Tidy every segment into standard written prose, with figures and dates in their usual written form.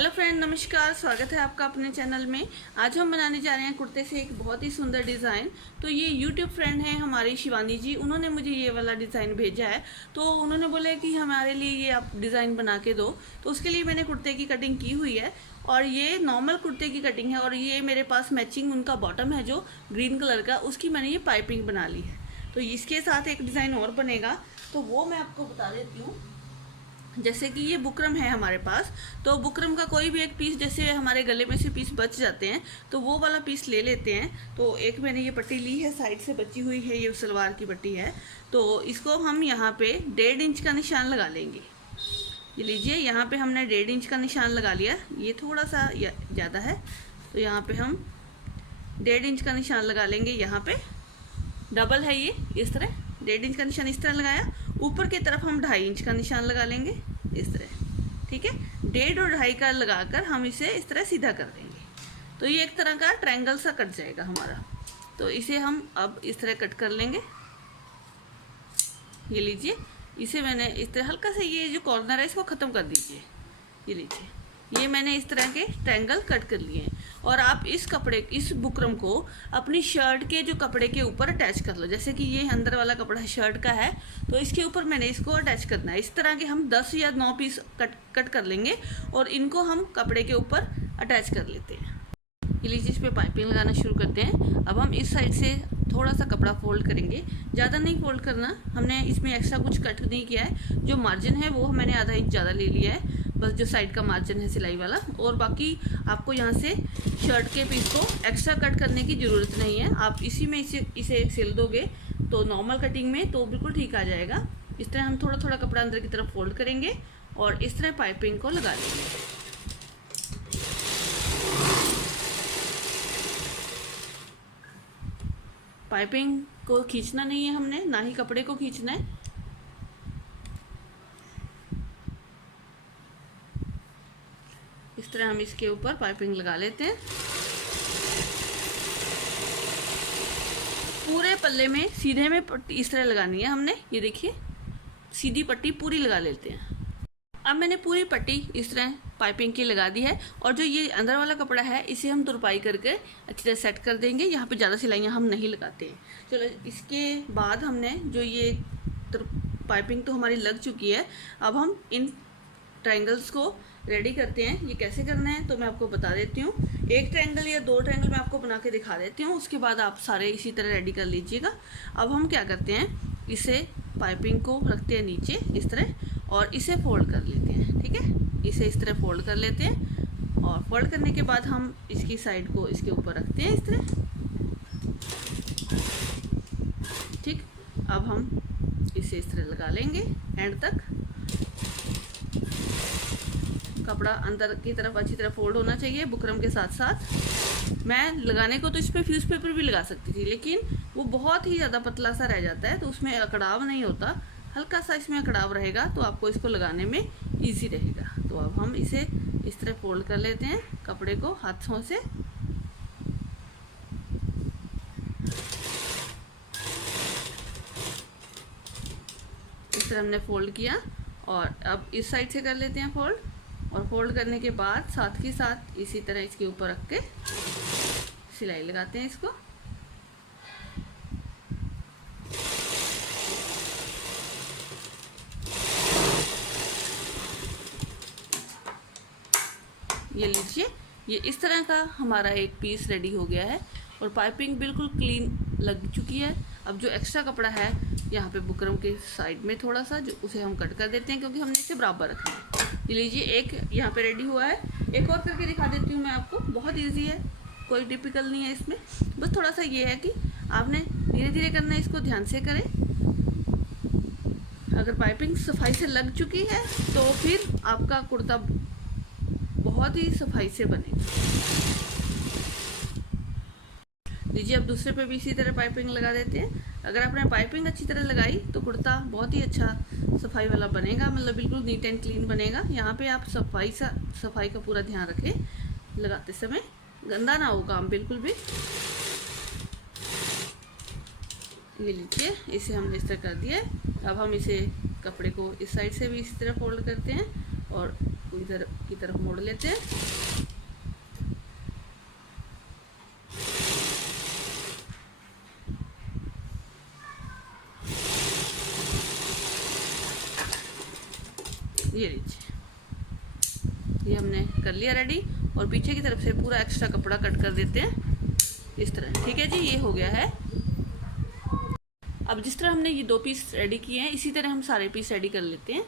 Hello friend, नमस्कार। स्वागत है आपका अपने चैनल में। आज हम बनाने जा रहे हैं कुर्ते से एक बहुत ही सुंदर डिज़ाइन। तो ये यूट्यूब फ्रेंड है हमारी शिवानी जी, उन्होंने मुझे ये वाला डिज़ाइन भेजा है। तो उन्होंने बोला कि हमारे लिए ये आप डिज़ाइन बना के दो। तो उसके लिए मैंने कुर्ते की कटिंग की हुई है और ये नॉर्मल कुर्ते की कटिंग है। और ये मेरे पास मैचिंग उनका बॉटम है जो ग्रीन कलर का, उसकी मैंने ये पाइपिंग बना ली है। तो इसके साथ एक डिज़ाइन और बनेगा, तो वो मैं आपको बता देती हूँ। जैसे कि ये बुकरम है हमारे पास, तो बुकरम का कोई भी एक पीस, जैसे हमारे गले में से पीस बच जाते हैं तो वो वाला पीस ले लेते हैं। तो एक मैंने ये पट्टी ली है, साइड से बची हुई है, ये सलवार की पट्टी है। तो इसको हम यहाँ पे 1.5 इंच का निशान लगा लेंगे। ये लीजिए, यहाँ पे हमने 1.5 इंच का निशान लगा लिया। ये थोड़ा सा ज़्यादा है, तो यहाँ पे हम 1.5 इंच का निशान लगा लेंगे। यहाँ पे डबल है ये, इस तरह 1.5 इंच का निशान इस तरह लगाया। ऊपर की तरफ हम 2.5 इंच का निशान लगा लेंगे इस तरह, ठीक है। 1.5 और 2.5 का लगाकर हम इसे इस तरह सीधा कर देंगे। तो ये एक तरह का ट्रायंगल सा कट जाएगा हमारा। तो इसे हम अब इस तरह कट कर लेंगे। ये लीजिए, इसे मैंने इस तरह हल्का सा, ये जो कॉर्नर है इसको ख़त्म कर दीजिए। ये लीजिए, ये मैंने इस तरह के ट्रायंगल कट कर लिए हैं। और आप इस बुकरम को अपनी शर्ट के जो कपड़े के ऊपर अटैच कर लो। जैसे कि ये अंदर वाला कपड़ा शर्ट का है, तो इसके ऊपर मैंने इसको अटैच करना है। इस तरह के हम 10 या 9 पीस कट कर लेंगे और इनको हम कपड़े के ऊपर अटैच कर लेते हैं। ये लीजिए, इस पर पाइपिंग लगाना शुरू करते हैं। अब हम इस साइड से थोड़ा सा कपड़ा फोल्ड करेंगे, ज़्यादा नहीं फोल्ड करना। हमने इसमें एक्स्ट्रा कुछ कट नहीं किया है। जो मार्जिन है वो मैंने आधा इंच ज़्यादा ले लिया है, बस जो साइड का मार्जिन है सिलाई वाला। और बाकी आपको यहाँ से शर्ट के पीस को एक्स्ट्रा कट करने की ज़रूरत नहीं है। आप इसी में इसे सिल दोगे तो नॉर्मल कटिंग में तो बिल्कुल ठीक आ जाएगा। इस तरह हम थोड़ा थोड़ा कपड़ा अंदर की तरफ फोल्ड करेंगे और इस तरह पाइपिंग को लगा लेंगे। पाइपिंग को खींचना नहीं है हमने, ना ही कपड़े को खींचना है। इस तरह हम इसके ऊपर पाइपिंग लगा लेते हैं। पूरे पल्ले में सीधे में पट्टी इस तरह लगानी है हमने। ये देखिए, सीधी पट्टी पूरी लगा लेते हैं। अब मैंने पूरी पट्टी इस तरह पाइपिंग की लगा दी है। और जो ये अंदर वाला कपड़ा है इसे हम तुरपाई करके अच्छी तरह सेट कर देंगे। यहाँ पे ज़्यादा सिलाइयाँ हम नहीं लगाते हैं। चलो, इसके बाद हमने जो ये पाइपिंग तो हमारी लग चुकी है, अब हम इन ट्रायंगल्स को रेडी करते हैं। ये कैसे करना है तो मैं आपको बता देती हूँ। एक ट्रायंगल या 2 ट्रायंगल मैं आपको बना के दिखा देती हूँ, उसके बाद आप सारे इसी तरह रेडी कर लीजिएगा। अब हम क्या करते हैं, इसे पाइपिंग को रखते हैं नीचे इस तरह और इसे फोल्ड कर लेते हैं, ठीक है। इसे इस तरह फोल्ड कर लेते हैं और फोल्ड करने के बाद हम इसकी साइड को इसके ऊपर रखते हैं इस तरह, ठीक। अब हम इसे इस तरह लगा लेंगे एंड तक। कपड़ा अंदर की तरफ अच्छी तरह फोल्ड होना चाहिए बुकरम के साथ साथ। मैं लगाने को तो इस पर फ्यूज़ पेपर भी लगा सकती थी, लेकिन वो बहुत ही ज़्यादा पतला सा रह जाता है, तो उसमें अकड़ाव नहीं होता। हल्का सा इसमें अकड़ाव रहेगा तो आपको इसको लगाने में इजी रहेगा। तो अब हम इसे इस तरह फोल्ड कर लेते हैं कपड़े को हाथों से। इस तरह हमने फोल्ड किया और अब इस साइड से कर लेते हैं फोल्ड। और फोल्ड करने के बाद साथ ही साथ इसी तरह इसके ऊपर रख के सिलाई लगाते हैं इसको। ये लीजिए, ये इस तरह का हमारा एक पीस रेडी हो गया है और पाइपिंग बिल्कुल क्लीन लग चुकी है। अब जो एक्स्ट्रा कपड़ा है यहाँ पे बुकरम के साइड में थोड़ा सा, जो उसे हम कट कर देते हैं क्योंकि हमने इसे बराबर रखना है। ये लीजिए, एक यहाँ पे रेडी हुआ है। एक और करके दिखा देती हूँ मैं आपको, बहुत इजी है, कोई टिपिकल नहीं है इसमें। बस थोड़ा सा ये है कि आपने धीरे धीरे करना है, इसको ध्यान से करें। अगर पाइपिंग सफाई से लग चुकी है तो फिर आपका कुर्ता बहुत ही सफाई से बनेगा। लीजिए, अब दूसरे पे भी इसी तरह पाइपिंग लगा देते हैं। अगर आपने पाइपिंग अच्छी तरह लगाई तो कुर्ता बहुत ही अच्छा सफाई वाला बनेगा, मतलब बिल्कुल नीट एंड क्लीन बनेगा। यहाँ पे आप सफाई का पूरा ध्यान रखें लगाते समय, गंदा ना हो काम बिल्कुल भी। ये लीजिए, इसे हमने इस तरह कर दिया है। अब हम इसे कपड़े को इस साइड से भी इस तरह फोल्ड करते हैं और इधर की तरफ मोड़ लेते हैं। ये लीजिए, ये हमने कर लिया रेडी। और पीछे की तरफ से पूरा एक्स्ट्रा कपड़ा कट कर देते हैं इस तरह। ठीक है जी, ये हो गया है। अब जिस तरह हमने ये 2 पीस रेडी किए हैं, इसी तरह हम सारे पीस रेडी कर लेते हैं।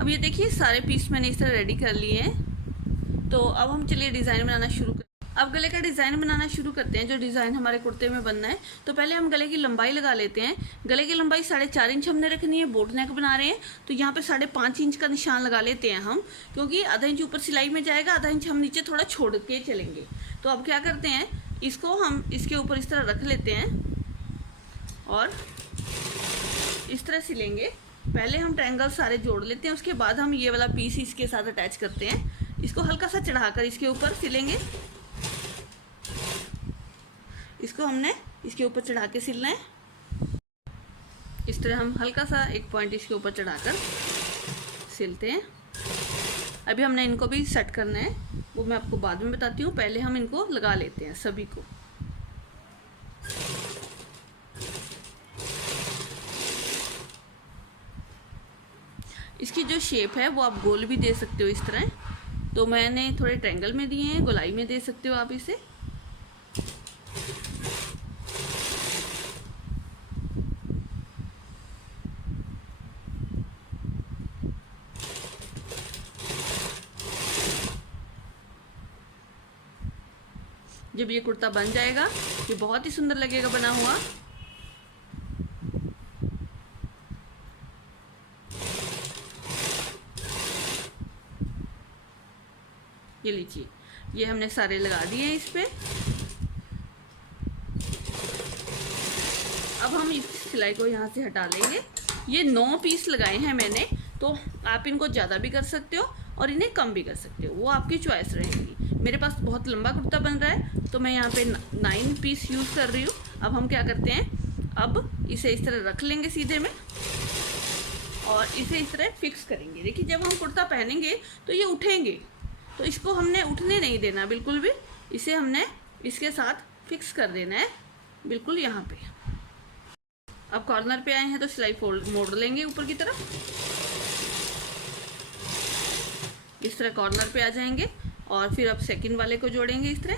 अब ये देखिए, सारे पीस मैंने इस तरह रेडी कर लिए हैं। तो अब हम चलिए डिज़ाइन बनाना शुरू कर। अब गले का डिज़ाइन बनाना शुरू करते हैं, जो डिज़ाइन हमारे कुर्ते में बनना है। तो पहले हम गले की लंबाई लगा लेते हैं। गले की लंबाई 4.5 इंच हमने रखनी है। बोट नेक बना रहे हैं तो यहाँ पे 5.5 इंच का निशान लगा लेते हैं हम, क्योंकि आधा इंच ऊपर सिलाई में जाएगा, आधा इंच हम नीचे थोड़ा छोड़ के चलेंगे। तो अब क्या करते हैं, इसको हम इसके ऊपर इस तरह रख लेते हैं और इस तरह सिलेंगे। पहले हम ट्रायंगल सारे जोड़ लेते हैं, उसके बाद हम ये वाला पीस इसके साथ अटैच करते हैं। इसको हल्का सा चढ़ाकर इसके ऊपर सिलेंगे। इसको हमने इसके ऊपर चढ़ा के सिलना है। इस तरह हम हल्का सा एक पॉइंट इसके ऊपर चढ़ाकर सिलते हैं। अभी हमने इनको भी सेट करना है, वो मैं आपको बाद में बताती हूँ। पहले हम इनको लगा लेते हैं सभी को। इसकी जो शेप है वो आप गोल भी दे सकते हो इस तरह। तो मैंने थोड़े ट्रायंगल में दिए हैं, गोलाई में दे सकते हो आप इसे। जब ये कुर्ता बन जाएगा, ये बहुत ही सुंदर लगेगा बना हुआ। ये लीजिए, ये हमने सारे लगा दिए हैं इस पे। अब हम इस सिलाई को यहाँ से हटा लेंगे। ये 9 पीस लगाए हैं मैंने, तो आप इनको ज़्यादा भी कर सकते हो और इन्हें कम भी कर सकते हो, वो आपकी चॉइस रहेगी। मेरे पास बहुत लंबा कुर्ता बन रहा है तो मैं यहाँ पे 9 पीस यूज़ कर रही हूँ। अब हम क्या करते हैं, अब इसे इस तरह रख लेंगे सीधे में और इसे इस तरह फिक्स करेंगे। देखिए, जब हम कुर्ता पहनेंगे तो ये उठेंगे, तो इसको हमने उठने नहीं देना बिल्कुल भी। इसे हमने इसके साथ फिक्स कर देना है बिल्कुल यहाँ पे। अब कॉर्नर पे आए हैं तो सिलाई फोल्ड मोड़ लेंगे ऊपर की तरफ। इस तरह कॉर्नर पे आ जाएंगे और फिर अब सेकंड वाले को जोड़ेंगे इस तरह।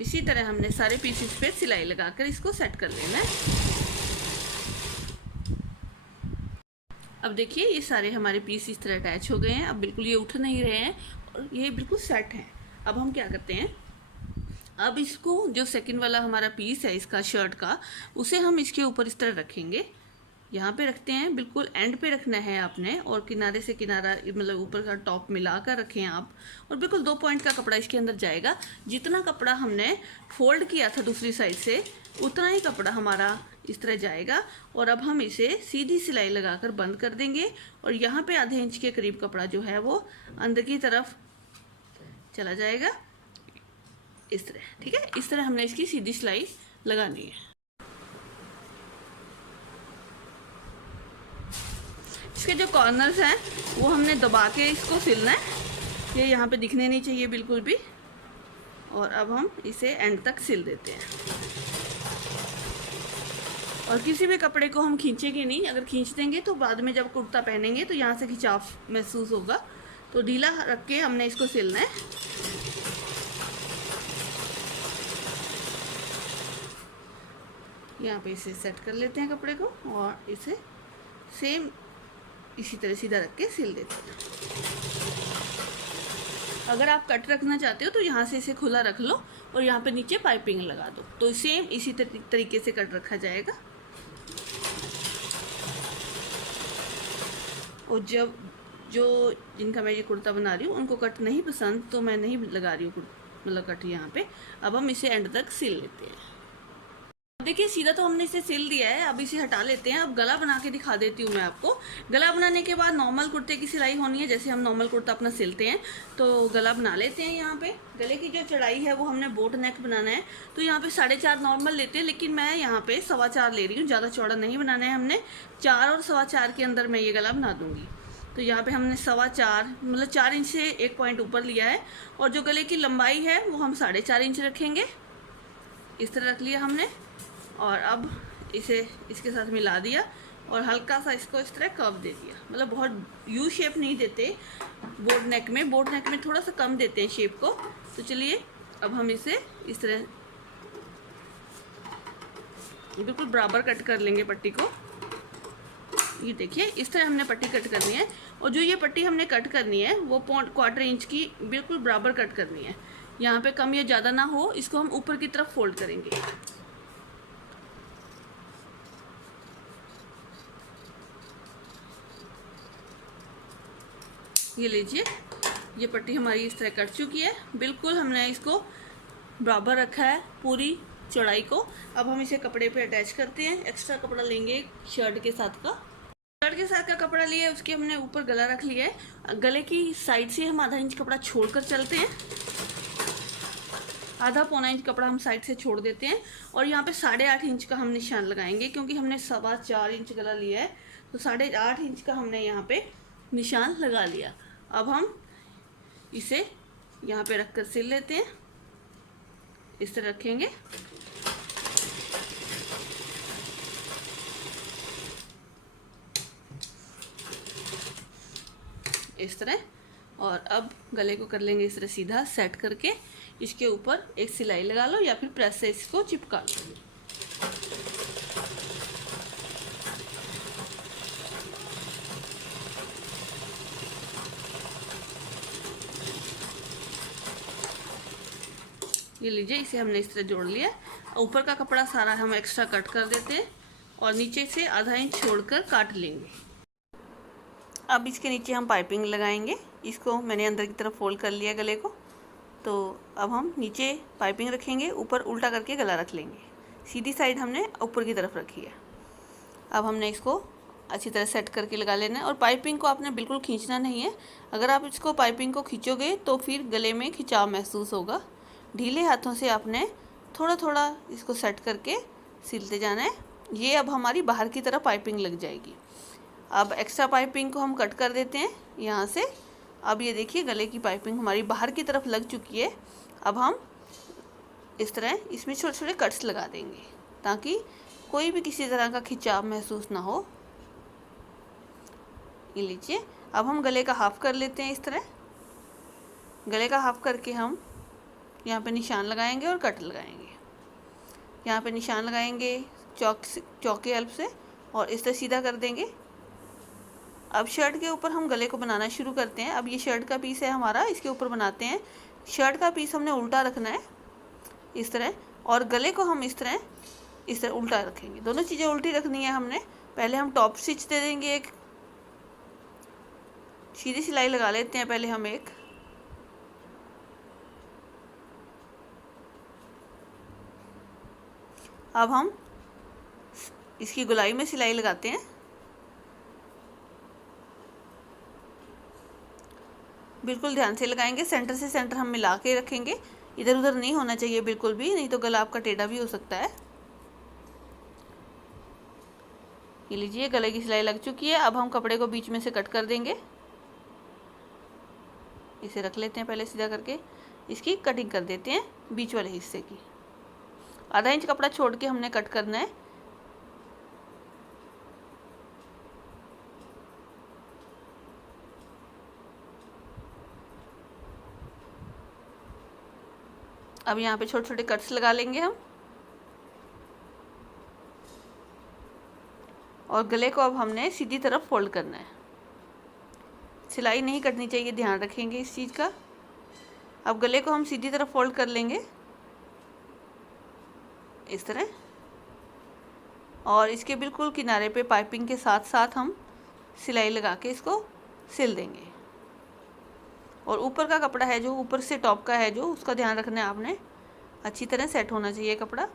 इसी तरह हमने सारे पीसेस पे सिलाई लगाकर इसको सेट कर लेना है। अब देखिए, ये सारे हमारे पीस इस तरह अटैच हो गए हैं। अब बिल्कुल ये उठ नहीं रहे हैं और ये बिल्कुल सेट हैं। अब हम क्या करते हैं, अब इसको जो सेकंड वाला हमारा पीस है इसका शर्ट का, उसे हम इसके ऊपर इस तरह रखेंगे। यहाँ पे रखते हैं, बिल्कुल एंड पे रखना है आपने, और किनारे से किनारा मतलब ऊपर का टॉप मिला कर रखें आप। और बिल्कुल 2 पॉइंट का कपड़ा इसके अंदर जाएगा। जितना कपड़ा हमने फोल्ड किया था दूसरी साइड से, उतना ही कपड़ा हमारा इस तरह जाएगा। और अब हम इसे सीधी सिलाई लगाकर बंद कर देंगे और यहाँ पे आधे इंच के करीब कपड़ा जो है वो अंदर की तरफ चला जाएगा इस तरह। ठीक है, इस तरह हमने इसकी सीधी सिलाई लगानी है। इसके जो कॉर्नर्स हैं वो हमने दबा के इसको सिलना है। ये यहाँ पे दिखने नहीं चाहिए बिल्कुल भी। और अब हम इसे एंड तक सिल देते हैं। और किसी भी कपड़े को हम खींचेंगे नहीं। अगर खींच देंगे तो बाद में जब कुर्ता पहनेंगे तो यहाँ से खिंचाव महसूस होगा। तो ढीला रख के हमने इसको सिलना है। यहाँ पे इसे सेट कर लेते हैं कपड़े को और इसे सेम इसी तरह सीधा रख के सिल देते हैं। अगर आप कट रखना चाहते हो तो यहाँ से इसे खुला रख लो और यहाँ पे नीचे पाइपिंग लगा दो, तो सेम इसी तरीके से कट रखा जाएगा। और जब जो जिनका मैं ये कुर्ता बना रही हूँ उनको कट नहीं पसंद तो मैं नहीं लगा रही हूँ मतलब कट यहाँ पे। अब हम इसे एंड तक सिल लेते हैं। देखिए सीधा तो हमने इसे सिल दिया है, अब इसे हटा लेते हैं। अब गला बना के दिखा देती हूँ मैं आपको। गला बनाने के बाद नॉर्मल कुर्ते की सिलाई होनी है, जैसे हम नॉर्मल कुर्ता अपना सिलते हैं। तो गला बना लेते हैं। यहाँ पे गले की जो चढ़ाई है वो हमने बोट नेक बनाना है, तो यहाँ पे 4.5 नॉर्मल लेते हैं, लेकिन मैं यहाँ पे 4.25 ले रही हूँ। ज़्यादा चौड़ा नहीं बनाना है हमने, 4 और 4.25 के अंदर मैं ये गला बना दूँगी। तो यहाँ पे हमने 4.25 मतलब 4 इंच से 1 पॉइंट ऊपर लिया है। और जो गले की लंबाई है वो हम 4.5 इंच रखेंगे। इस तरह रख लिया हमने। और अब इसे इसके साथ मिला दिया और हल्का सा इसको इस तरह कर्व दे दिया। मतलब बहुत यू शेप नहीं देते बोट नेक में, बोट नेक में थोड़ा सा कम देते हैं शेप को। तो चलिए अब हम इसे इस तरह बिल्कुल बराबर कट कर लेंगे पट्टी को। ये देखिए इस तरह हमने पट्टी कट करनी है। और जो ये पट्टी हमने कट करनी है वो 1/4 इंच की बिल्कुल बराबर कट करनी है। यहाँ पे कम या ज़्यादा ना हो, इसको हम ऊपर की तरफ फोल्ड करेंगे। ये लीजिए, ये पट्टी हमारी इस तरह कट चुकी है। बिल्कुल हमने इसको बराबर रखा है पूरी चौड़ाई को। अब हम इसे कपड़े पे अटैच करते हैं। एक्स्ट्रा कपड़ा लेंगे शर्ट के साथ का। शर्ट के साथ का कपड़ा लिया, उसके हमने ऊपर गला रख लिया है। गले की साइड से हम आधा इंच कपड़ा छोड़कर चलते हैं। आधा पौना इंच कपड़ा हम साइड से छोड़ देते हैं। और यहाँ पे 8.5 इंच का हम निशान लगाएंगे, क्योंकि हमने 4.25 इंच गला लिया है। तो 8.5 इंच का हमने यहाँ पे निशान लगा लिया। अब हम इसे यहाँ पे रखकर सिल लेते हैं। इस तरह रखेंगे। इस तरह। और अब गले को कर लेंगे इस तरह सीधा सेट करके। इसके ऊपर एक सिलाई लगा लो या फिर प्रेस से इसको चिपका लो। ये लीजिए, इसे हमने इस तरह जोड़ लिया। ऊपर का कपड़ा सारा हम एक्स्ट्रा कट कर देते हैं और नीचे से आधा इंच छोड़कर काट लेंगे। अब इसके नीचे हम पाइपिंग लगाएंगे। इसको मैंने अंदर की तरफ फोल्ड कर लिया गले को। तो अब हम नीचे पाइपिंग रखेंगे, ऊपर उल्टा करके गला रख लेंगे। सीधी साइड हमने ऊपर की तरफ रखी है। अब हमने इसको अच्छी तरह सेट करके लगा लेना है। और पाइपिंग को आपने बिल्कुल खींचना नहीं है। अगर आप इसको पाइपिंग को खींचोगे तो फिर गले में खिंचाव महसूस होगा। ढीले हाथों से आपने थोड़ा थोड़ा इसको सेट करके सिलते जाना है। ये अब हमारी बाहर की तरफ पाइपिंग लग जाएगी। अब एक्स्ट्रा पाइपिंग को हम कट कर देते हैं यहाँ से। अब ये देखिए गले की पाइपिंग हमारी बाहर की तरफ लग चुकी है। अब हम इस तरह इसमें छोटे छोटे कट्स लगा देंगे ताकि कोई भी किसी तरह का खिंचाव महसूस ना हो। ये लीजिए, अब हम गले का हाफ कर लेते हैं। इस तरह गले का हाफ करके हम यहाँ पे निशान लगाएंगे और कट लगाएंगे। यहाँ पे निशान लगाएंगे चौक के हेल्प से और इस तरह सीधा कर देंगे। अब शर्ट के ऊपर हम गले को बनाना शुरू करते हैं। अब ये शर्ट का पीस है हमारा, इसके ऊपर बनाते हैं। शर्ट का पीस हमने उल्टा रखना है इस तरह, और गले को हम इस तरह उल्टा रखेंगे। दोनों चीज़ें उल्टी रखनी है हमने। पहले हम टॉप स्टिच दे देंगे, एक सीधी सिलाई लगा लेते हैं पहले हम एक। अब हम इसकी गोलाई में सिलाई लगाते हैं। बिल्कुल ध्यान से लगाएंगे। सेंटर से सेंटर हम मिला के रखेंगे, इधर उधर नहीं होना चाहिए बिल्कुल भी, नहीं तो गला आपका टेढ़ा भी हो सकता है। ये लीजिए, गले की सिलाई लग चुकी है। अब हम कपड़े को बीच में से कट कर देंगे। इसे रख लेते हैं पहले सीधा करके। इसकी कटिंग कर देते हैं बीच वाले हिस्से की। आधा इंच कपड़ा छोड़ के हमने कट करना है। अब यहाँ पे छोटे छोटे कट्स लगा लेंगे हम। और गले को अब हमने सीधी तरफ फोल्ड करना है। सिलाई नहीं कटनी चाहिए, ध्यान रखेंगे इस चीज़ का। अब गले को हम सीधी तरफ फोल्ड कर लेंगे इस तरह, और इसके बिल्कुल किनारे पे पाइपिंग के साथ साथ हम सिलाई लगा के इसको सिल देंगे। और ऊपर का कपड़ा है जो ऊपर से टॉप का है जो, उसका ध्यान रखना है आपने। अच्छी तरह सेट होना चाहिए कपड़ा।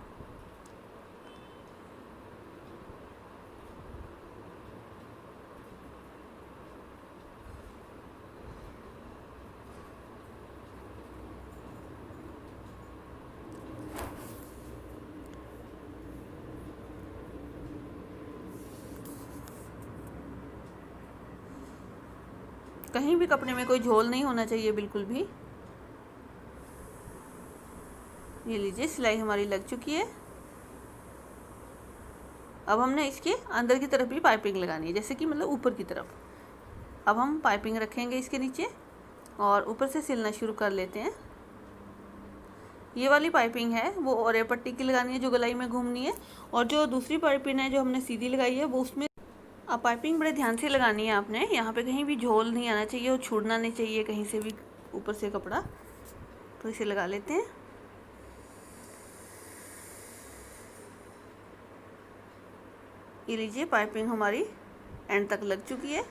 कहीं भी कपड़े में कोई झोल नहीं होना चाहिए बिल्कुल भी। ये लीजिए, सिलाई हमारी लग चुकी है। अब हमने इसके अंदर की तरफ भी पाइपिंग लगानी है, जैसे कि मतलब ऊपर की तरफ। अब हम पाइपिंग रखेंगे इसके नीचे और ऊपर से सिलना शुरू कर लेते हैं। ये वाली पाइपिंग है वो और पट्टी की लगानी है जो गलाई में घूमनी है, और जो दूसरी पाइपिंग है जो हमने सीधी लगाई है वो उसमें। अब पाइपिंग बड़े ध्यान से लगानी है आपने, यहाँ पे कहीं भी झोल नहीं आना चाहिए और छूटना नहीं चाहिए कहीं से भी ऊपर से कपड़ा। तो इसे लगा लेते हैं। ये लीजिए, पाइपिंग हमारी एंड तक लग चुकी है।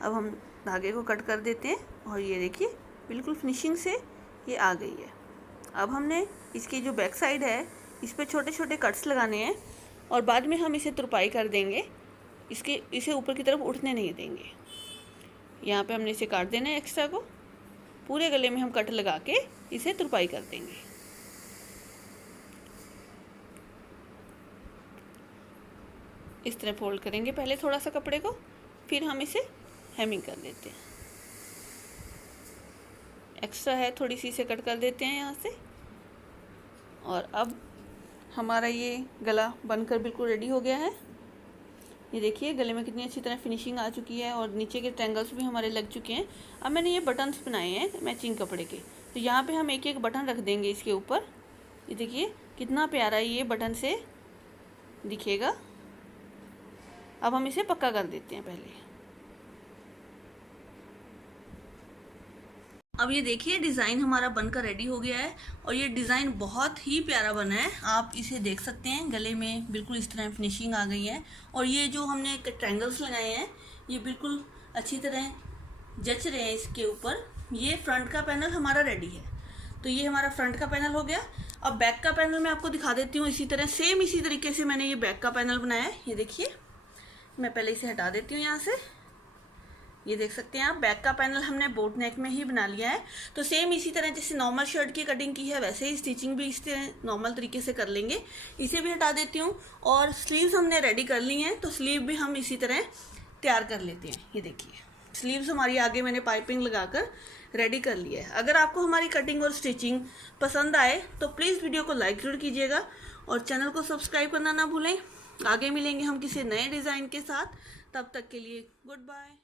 अब हम धागे को कट कर देते हैं और ये देखिए बिल्कुल फिनिशिंग से ये आ गई है। अब हमने इसकी जो बैक साइड है इस पर छोटे छोटे कट्स लगाने हैं और बाद में हम इसे तुरपाई कर देंगे। इसे ऊपर की तरफ उठने नहीं देंगे। यहाँ पे हमने इसे काट देना है एक्स्ट्रा को। पूरे गले में हम कट लगा के इसे तुरपाई कर देंगे। इस तरह फोल्ड करेंगे पहले थोड़ा सा कपड़े को, फिर हम इसे हेमिंग कर देते हैं। एक्स्ट्रा है थोड़ी सी, इसे कट कर देते हैं यहाँ से। और अब हमारा ये गला बनकर बिल्कुल रेडी हो गया है। ये देखिए गले में कितनी अच्छी तरह फिनिशिंग आ चुकी है और नीचे के ट्रायंगल्स भी हमारे लग चुके हैं। अब मैंने ये बटन्स बनाए हैं मैचिंग कपड़े के, तो यहाँ पे हम एक एक बटन रख देंगे इसके ऊपर। ये देखिए कितना प्यारा ये बटन से दिखेगा। अब हम इसे पक्का कर देते हैं पहले। अब ये देखिए डिज़ाइन हमारा बनकर रेडी हो गया है और ये डिज़ाइन बहुत ही प्यारा बना है। आप इसे देख सकते हैं, गले में बिल्कुल इस तरह फिनिशिंग आ गई है और ये जो हमने ट्रायंगल्स लगाए हैं ये बिल्कुल अच्छी तरह जच रहे हैं इसके ऊपर। ये फ्रंट का पैनल हमारा रेडी है। तो ये हमारा फ्रंट का पैनल हो गया। अब बैक का पैनल मैं आपको दिखा देती हूँ। इसी तरह सेम इसी तरीके से मैंने ये बैक का पैनल बनाया है। ये देखिए, मैं पहले इसे हटा देती हूँ यहाँ से। ये देख सकते हैं आप, बैक का पैनल हमने बोट नेक में ही बना लिया है। तो सेम इसी तरह जैसे नॉर्मल शर्ट की कटिंग की है वैसे ही स्टिचिंग भी इस तरह नॉर्मल तरीके से कर लेंगे। इसे भी हटा देती हूँ और स्लीव्स हमने रेडी कर ली हैं, तो स्लीव भी हम इसी तरह तैयार कर लेते हैं। ये देखिए स्लीव्स हमारी आगे मैंने पाइपिंग लगाकर रेडी कर लिया है। अगर आपको हमारी कटिंग और स्टिचिंग पसंद आए तो प्लीज़ वीडियो को लाइक जरूर कीजिएगा और चैनल को सब्सक्राइब करना ना भूलें। आगे मिलेंगे हम किसी नए डिज़ाइन के साथ, तब तक के लिए गुड बाय।